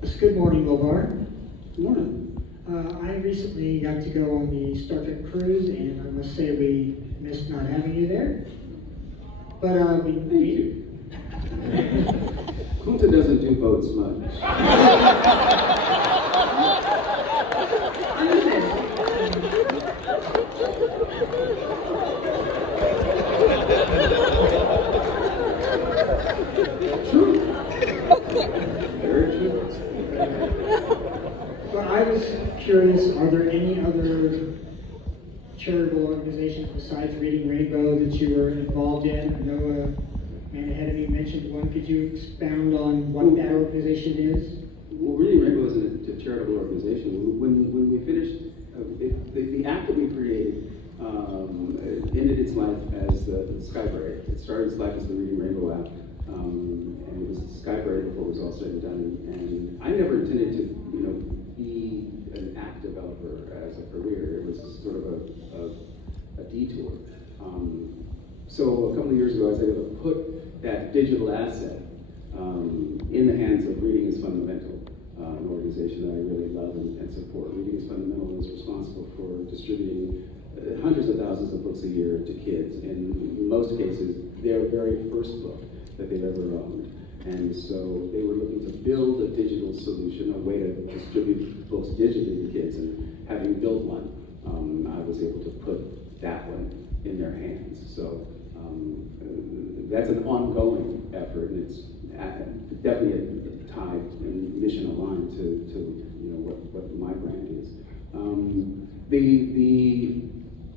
Good morning, LeVar. Good morning. I recently got to go on the Star Trek cruise, and I must say we missed not having you there. But Thank you. Kunta doesn't do boats much. True. Very true. But I was curious, are there any other charitable organizations besides Reading Rainbow that you were involved in? I know man ahead of me mentioned one. Could you expound on what that organization is? Well, Reading Rainbow is a charitable organization. When we finished, the app that we created ended its life as the Skybrary. It started its life as the Reading Rainbow app, and it was Skybrary before it was all said and done. And I never intended to, be an app developer as a career. It was sort of a detour. So a couple of years ago, I was able to put that digital asset in the hands of Reading is Fundamental, an organization that I really love and support. Reading is Fundamental is responsible for distributing hundreds of thousands of books a year to kids. In most cases, their very first book that they've ever owned. And so they were looking to build a digital solution, a way to distribute books digitally to kids. And having built one, I was able to put that one in their hands. So that's an ongoing effort, and it's definitely tied and mission aligned to what my brand is. The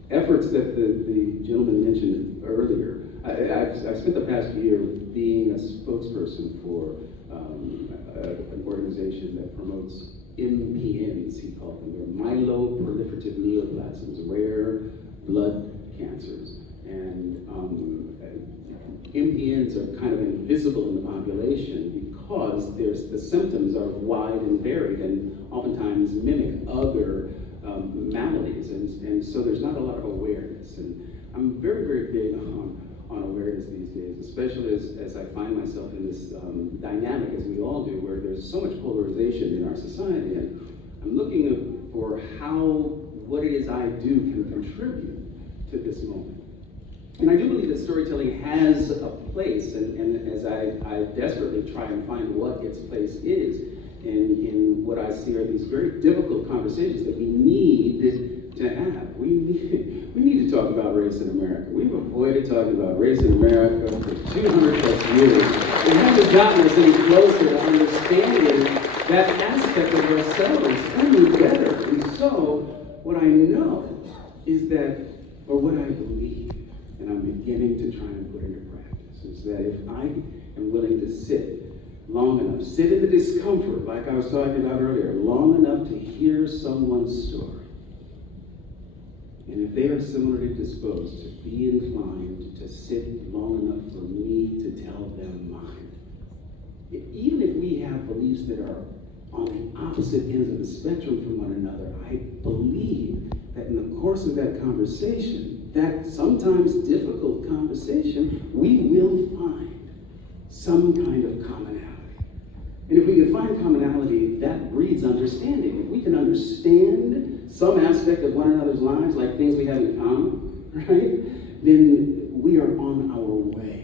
efforts that the gentleman mentioned earlier, I've spent the past year being a spokesperson for an organization that promotes MPNs, he called them. They're myeloproliferative neoplasms, rare blood cancers. And MPNs are kind of invisible in the population because the symptoms are wide and varied and oftentimes mimic other maladies. And so there's not a lot of awareness. And I'm very, very big on awareness these days, especially as I find myself in this dynamic, as we all do, where there's so much polarization in our society. And I'm looking for how what it is I do can contribute to this moment. And I do believe that storytelling has a place, and as I desperately try and find what its place is in what I see are these very difficult conversations that we need to have. We need to talk about race in America. We've avoided talking about race in America for 200 plus years. It hasn't gotten us any closer to understanding that aspect of ourselves any better. And so, what I know is that, or what I believe, and I'm beginning to try and put into practice, is that if I am willing to sit long enough, sit in the discomfort, like I was talking about earlier, long enough to hear someone's story, and if they are similarly disposed, to be inclined to sit long enough for me to tell them mine. Even if we have beliefs that are on the opposite ends of the spectrum from one another, I believe that in the course of that conversation, that sometimes difficult conversation, we will find some kind of commonality. And if we can find commonality, that breeds understanding. If we can understand some aspect of one another's lives, like things we have in common, right, then we are on our way